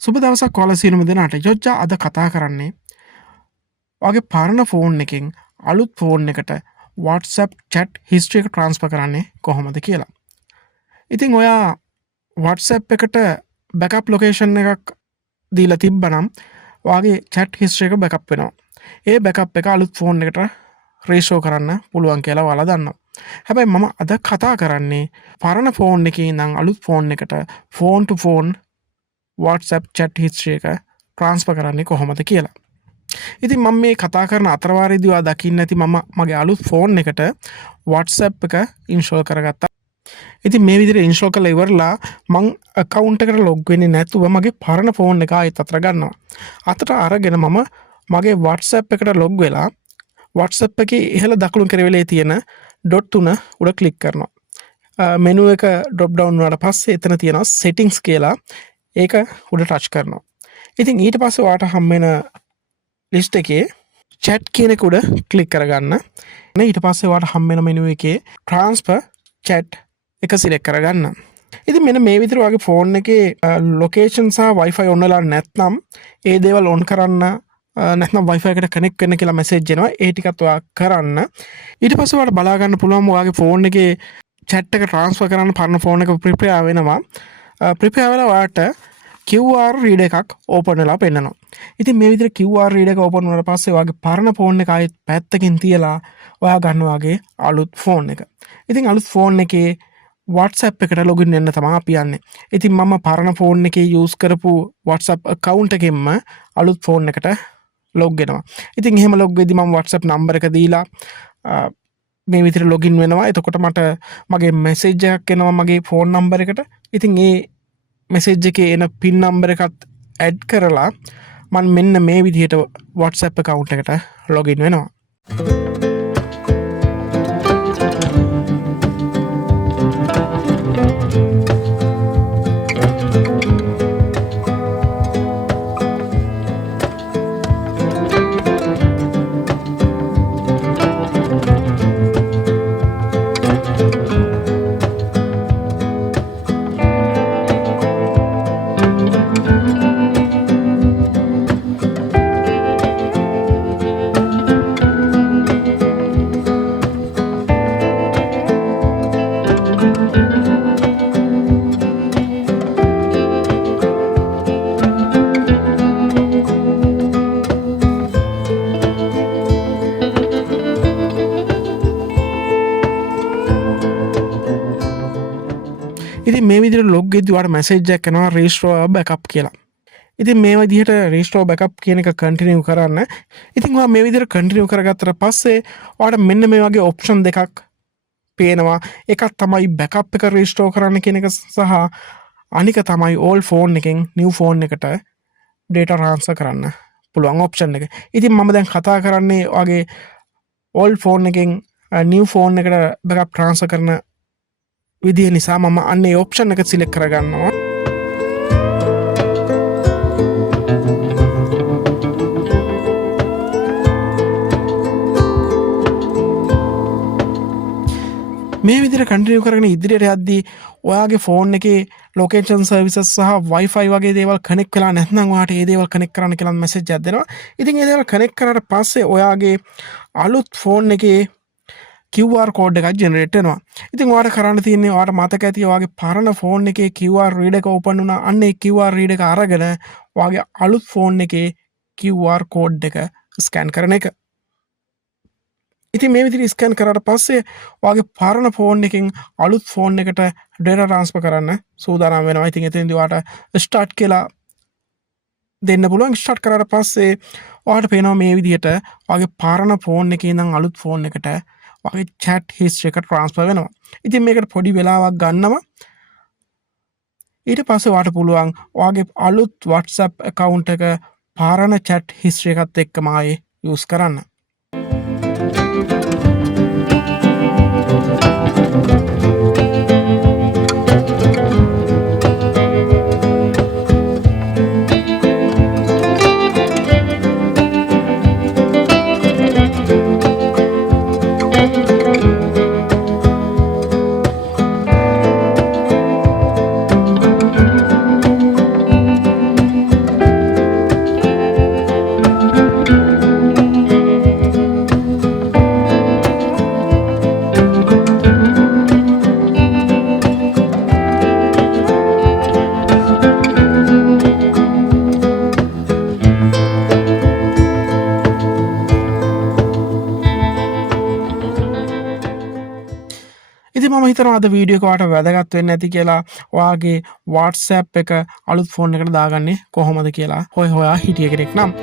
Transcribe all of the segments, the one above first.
සුබ දවසක් ඔයාලා සියලුම දෙනාට. යොජ්ජා අද කතා කරන්නේ ඔයාගේ පරණ ෆෝන් එකෙන් අලුත් ෆෝන් එකට WhatsApp chat history එක transfer කරන්නේ කොහොමද කියලා. ඉතින් ඔයා WhatsApp එකට backup location එකක් දීලා තිබ්බනම් ඔයාගේ chat history එක backup වෙනවා. ඒ backup එක අලුත් ෆෝන් එකට restore කරන්න පුළුවන් කියලා ඔයාලා දන්නවා. හැබැයි මම අද කතා කරන්නේ පරණ ෆෝන් එකේ ඉඳන් අලුත් ෆෝන් එකට phone to phone WhatsApp chat history එක transfer කරන්නේ කොහොමද කියලා. ඉතින් මම මේ කතා කරන අතරවාරයේදී ඔයා දකින්න ඇති මම මගේ අලුත් ෆෝන් එකට WhatsApp එක ඉන්ස්ටෝල් කරගත්තා. ඉතින් මේ විදිහට ඉන්ස්ටෝල් කරලා ඉවරලා මං account එකට log වෙන්නේ නැතුව මගේ පරණ ෆෝන් එක ආයෙත් අතට ගන්නවා. අතට අරගෙන මම මගේ WhatsApp එකට log වෙලා WhatsApp එකේ ඉහළ දකුණු කෙරවලේ තියෙන dot 3 උඩ click කරනවා. menu එක drop down වුණාට පස්සේ එතන තියෙනවා settings කියලා. ඒක උඩ ටච් කරනවා. ඉතින් ඊට පස්සේ ඔයාට හම් වෙන ලිස්ට් එකේ chat කියන එක උඩ ක්ලික් කරගන්න. ඊට පස්සේ ඔයාට හම් වෙන මෙනු එකේ transfer chat එක සිලෙක්ට් කරගන්න. ඉතින් මෙන්න මේ විදිහට ඔයාගේ ෆෝන් එකේ location සහ wifi on වෙලා නැත්නම් ඒ දේවල් on කරන්න නැත්නම් wifi එකට connect වෙන්න කියලා message එනවා. ඒ ටිකත් ඔයා කරන්න. ඊට පස්සේ ඔයාට බලා ගන්න පුළුවන් ඔයාගේ ෆෝන් එකේ chat එක transfer කරන්න පරණ ෆෝන් එක prepare වෙනවා. prepare වෙලා ඔයාට QR reader එකක් open වෙලා පෙන්නනවා. ඉතින් මේ විදිහට QR reader එක open වුණාට පස්සේ ඔයාගේ පරණ ෆෝන් එක ආයෙත් පැත්තකින් තියලා ඔයා ගන්න ඔයාගේ අලුත් ෆෝන් එක. ඉතින් අලුත් ෆෝන් එකේ WhatsApp එකට login වෙන්න තමයි අපි යන්නේ. ඉතින් මම පරණ ෆෝන් එකේ use කරපු WhatsApp account එකෙන්ම අලුත් ෆෝන් එකට log වෙනවා. ඉතින් එහෙම log වෙද්දි මම WhatsApp number එක දීලා මේ විදිහට login වෙනවා. එතකොට මට මගේ message එකක් එනවා මගේ phone number එකට. ඉතින් ඒ message එකේ එන pin number එකත් add කරලා මම මෙන්න මේ විදිහට WhatsApp account එකට login වෙනවා. ඉතින් මේ විදිහට log වෙද්දි ඔයාලට message එකක් එනවා restore backup කියලා. ඉතින් මේ විදිහට restore backup කියන එක continue කරන්න. ඉතින් ඔයා මේ විදිහට continue කරගත්තට පස්සේ ඔයාලට මෙන්න මේ වගේ option දෙකක් පේනවා. එකක් තමයි backup එක restore කරන්න කියන එක සහ අනික තමයි old phone එකෙන් new phone එකට data transfer කරන්න පුළුවන් option එක. ඉතින් මම දැන් කතා කරන්නේ ඔයාගේ old phone එකෙන් new phone එකට backup transfer කරන විදිහ නිසා මම අන්න ඒ ඔප්ෂන් එක සිලෙක්ට් කරගන්නවා. මේ විදිහට කන්ටිනියු කරගෙන ඉදිරියට යද්දී ඔයාගේ ෆෝන් එකේ ලොකේෂන් සර්විසස් සහ Wi-Fi වගේ දේවල් කනෙක්ට් වෙලා නැත්නම් ඔයාට ඒ දේවල් කනෙක්ට් කරන්න කියලා මැසේජ් එකක් දෙනවා. ඉතින් ඒ දේවල් කනෙක්ට් කරාට පස්සේ ඔයාගේ අලුත් ෆෝන් එකේ QR කෝඩ් එකක් ජෙනරේට් වෙනවා. ඉතින් ඔයාලට කරන්න තියෙන්නේ ඔයාලට මතක ඇති ඔයාගේ පරණ ෆෝන් එකේ QR රීඩර් එක ඕපන් වුණා. අන්න ඒ QR රීඩර් එක අරගෙන ඔයාගේ අලුත් ෆෝන් එකේ QR කෝඩ් එක ස්කෑන් කරන එක. ඉතින් මේ විදිහට ස්කෑන් කරාට පස්සේ ඔයාගේ පරණ ෆෝන් එකෙන් අලුත් ෆෝන් එකට data transfer කරන්න සූදානම් වෙනවා. ඉතින් එතෙන්දී ඔයාලට start කියලා දෙන්න පුළුවන්. start කරාට පස්සේ ඔයාලට පේනවා මේ විදිහට ඔයාගේ පරණ ෆෝන් එකේ ඉඳන් අලුත් ෆෝන් එකට ඔයාගේ chat history එක transfer වෙනවා. ඉතින් මේකට පොඩි වෙලාවක් ගන්නවා. ඊට පස්සේ ඔයාලට පුළුවන් ඔයාගේ අලුත් WhatsApp account එක පරණ chat history එකත් එක්කම ආයේ use කරන්න. හිතනවා අද වීඩියෝ එක ඔයාලට වැදගත් වෙන්න ඇති කියලා. ඔයාගේ WhatsApp එක අලුත් ෆෝන් එකට දාගන්නේ කොහොමද කියලා හොයා හිටිය කෙනෙක් නම්.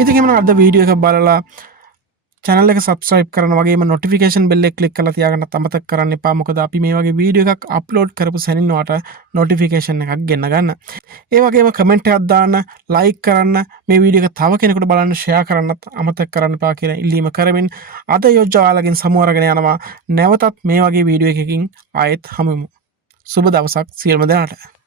ඉතින් එහෙනම් අද වීඩියෝ එක බලලා channel එක subscribe කරන වගේම notification bell එක click කරලා තියාගන්නත් අමතක කරන්න එපා. මොකද අපි මේ වගේ වීඩියෝ එකක් upload කරපු සැනින් ඔයාලට notification එකක් ගෙන්න ගන්න. ඒ වගේම comment එකක් දාන්න, like කරන්න, මේ වීඩියෝ එක තව කෙනෙකුට බලන්න share කරන්නත් අමතක කරන්න එපා කියන ඉල්ලීම කරමින් අද යොජ්ජා ඔයාලගෙන් සමු අරගෙන යනවා. නැවතත් මේ වගේ වීඩියෝ එකකින් ආයෙත් හමු වෙමු. සුබ දවසක් සියලුම දෙනාට.